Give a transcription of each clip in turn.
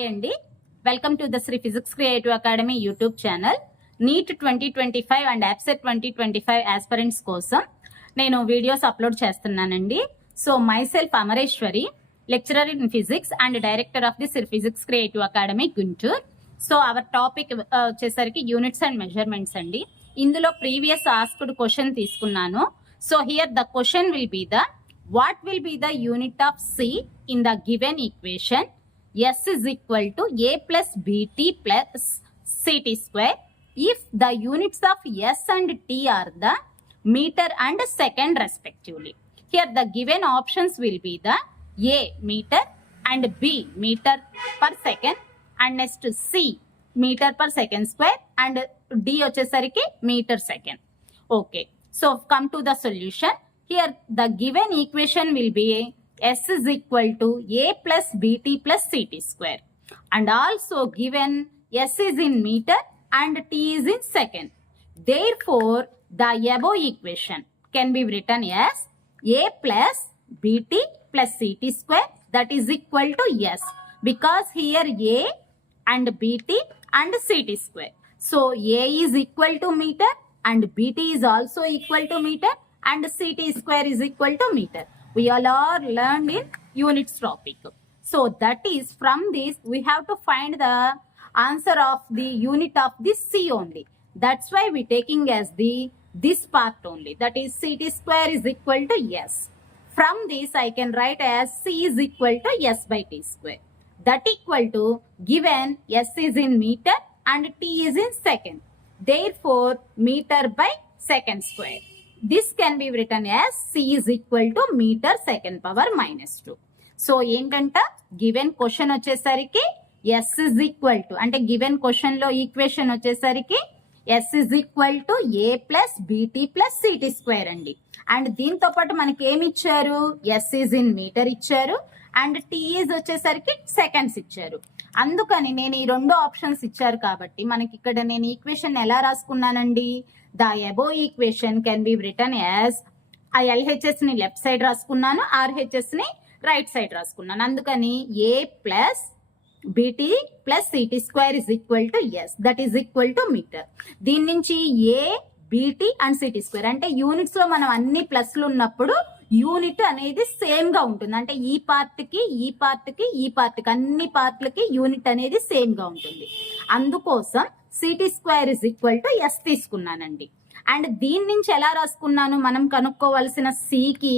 Hi అండి, welcome to the Sri physics creative academy YouTube channel. NEET 2025 and APSET 2025 aspirants కోసం నేను videos upload చేస్తున్నానండి. So myself Amareswari, lecturer in physics and director of the Sri physics creative academy Guntur. So our topic వచ్చేసరికి units and measurements అండి. ఇందులో previous asked question తీసుకున్నాను. So here the question will be the what will be the unit of C in the given equation? S is equal to A plus BT plus CT square if the units of S and T are the meter and second respectively. Here the given options will be the A meter and B meter per second and next C meter per second square and D వచ్చేసరికి meter second. Okay, so come to the solution. Here the given equation will be S is equal to A plus BT plus CT square, and also given S is in meter and T is in second. Therefore the above equation can be written as A plus BT plus CT square, that is equal to S, because here A and BT and CT square. So A is equal to meter and BT is also equal to meter and CT square is equal to meter. We all are learned in units topic. So that is, from this we have to find the answer of the unit of this C only. That's why we taking as this part only, that is CT square is equal to S. From this I can write as C is equal to S by T square. That equal to, given S is in meter and T is in second. Therefore meter by second square. This can be written as C is equal to meter second power minus 2. So ఏంటంట, given question వచ్చేసరికి S is equal to, అంటే given question లో equation వచ్చేసరికి S is equal to A plus BT plus CT square అండి. And దీంతో పాటు మనకి ఏమి ఇచ్చారు, S is in మీటర్ ఇచ్చారు అండ్ T is వచ్చేసరికి సెకండ్స్ ఇచ్చారు. అందుకని నేను ఈ రెండు ఆప్షన్స్ ఇచ్చారు కాబట్టి మనకి ఇక్కడ నేను ఈక్వేషన్ ఎలా రాసుకున్నానండి, the above equation can be written as, ఆ LHS ని లెఫ్ట్ సైడ్ రాసుకున్నాను, RHS ని రైట్ సైడ్ రాసుకున్నాను. అందుకని A plus BT plus CT square is equal to S, that is equal to meter. దీని నుంచి A BT and CT square అంటే units లో మనం అన్ని ప్లస్లు ఉన్నప్పుడు యూనిట్ అనేది సేమ్ గా ఉంటుంది. అంటే ఈ పార్ట్ కి అన్ని పార్ట్లకి యూనిట్ అనేది సేమ్ గా ఉంటుంది. అందుకోసం CT square is equal to S తీసుకున్నానండి. అండ్ దీని నుంచి ఎలా రాసుకున్నాను, మనం కనుక్కోవలసిన C కి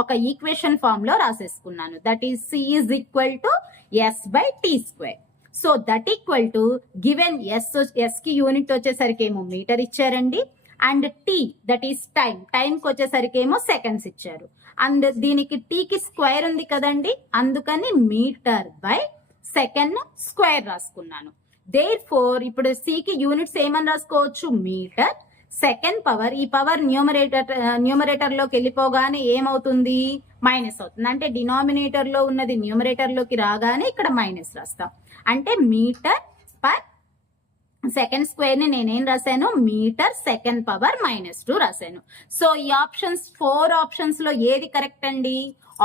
ఒక ఈక్వేషన్ ఫామ్ లో రాసేసుకున్నాను, that is C is equal to S by T square. So that equal to, given S కి యూనిట్ వచ్చేసరికి ఏమో మీటర్ ఇచ్చారండి అండ్ T దట్ ఈస్ టైంకి వచ్చేసరికి ఏమో సెకండ్స్ ఇచ్చారు. అండ్ దీనికి T కి స్క్వేర్ ఉంది కదండి, అందుకని మీటర్ బై సెకండ్ స్క్వేర్ రాసుకున్నాను. దేర్ఫోర్ ఇప్పుడు C కి యూనిట్స్ ఏమని రాసుకోవచ్చు, మీటర్ సెకండ్ పవర్, ఈ పవర్ న్యూమరేటర్ లోకి వెళ్ళిపోగానే ఏమవుతుంది, మైనస్ అవుతుంది. అంటే డినామినేటర్ లో ఉన్నది న్యూమరేటర్ లోకి రాగానే ఇక్కడ మైనస్ రాస్తాం. అంటే మీటర్ పర్ సెకండ్ స్క్వేర్ ని నేనేం రాశాను, మీటర్ సెకండ్ పవర్ మైనస్ 2 రాశాను. సో ఈ ఆప్షన్స్ 4 ఆప్షన్స్ లో ఏది కరెక్ట్ అండి,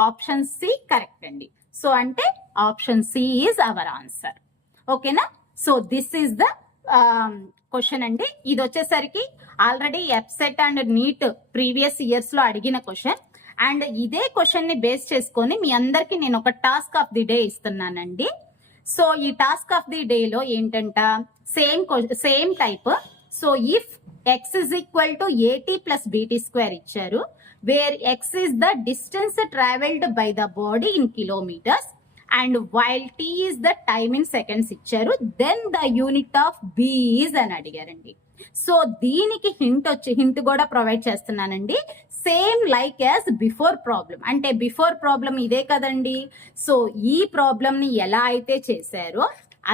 ఆప్షన్ C కరెక్ట్ అండి. సో అంటే option C is our answer. ఓకేనా. So this is the question అండి. ఇది వచ్చేసరికి already APSET and NEET previous years లో అడిగిన క్వశ్చన్. అండ్ ఇదే క్వశ్చన్ ని బేస్ చేసుకొని మీ అందరికి నేను ఒక టాస్క్ ఆఫ్ ది డే ఇస్తున్నానండి. సో ఈ టాస్క్ ఆఫ్ ది డే లో ఏంటంట, same type. So if X is equal to AT plus BT square ఇచ్చారు, wear X is the distance traveled by the body in kilometers and while T is the time in seconds ఇచ్చారు, then the unit of B is అని అడిగారండి. So దీనికి hint కూడా provide చేస్తున్నానండి, same like as before problem. అంటే before problem ఇదే కదండి. So ఈ ప్రాబ్లం ని ఎలా అయితే చేశారో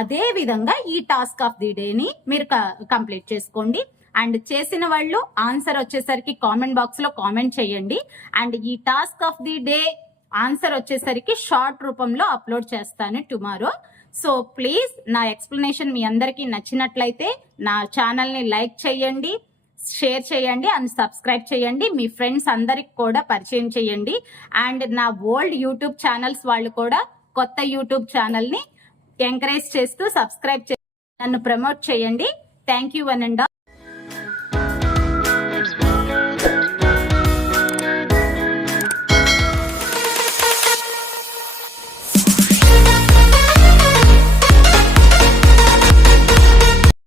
అదే విధంగా ఈ టాస్క్ ఆఫ్ ది డే ని మీరు కంప్లీట్ చేసుకోండి. అండ్ చేసిన వాళ్ళు ఆన్సర్ వచ్చేసరికి కామెంట్ బాక్స్ లో కామెంట్ చేయండి. అండ్ ఈ task of the day answer వచ్చేసరికి షార్ట్ రూపంలో అప్లోడ్ చేస్తాను టుమారో. సో ప్లీజ్ నా ఎక్స్ప్లెనేషన్ మీ అందరికీ నచ్చినట్లయితే నా ఛానల్ ని లైక్ చేయండి, షేర్ చేయండి అండ్ సబ్స్క్రైబ్ చేయండి. మీ ఫ్రెండ్స్ అందరికి కూడా పరిచయం చేయండి. అండ్ నా ఓల్డ్ యూట్యూబ్ ఛానల్స్ వాళ్ళు కూడా కొత్త యూట్యూబ్ ఛానల్ ని ఎంకరేజ్ చేస్తూ సబ్స్క్రైబ్ చేసి నన్ను ప్రమోట్ చేయండి. Thank you one and all.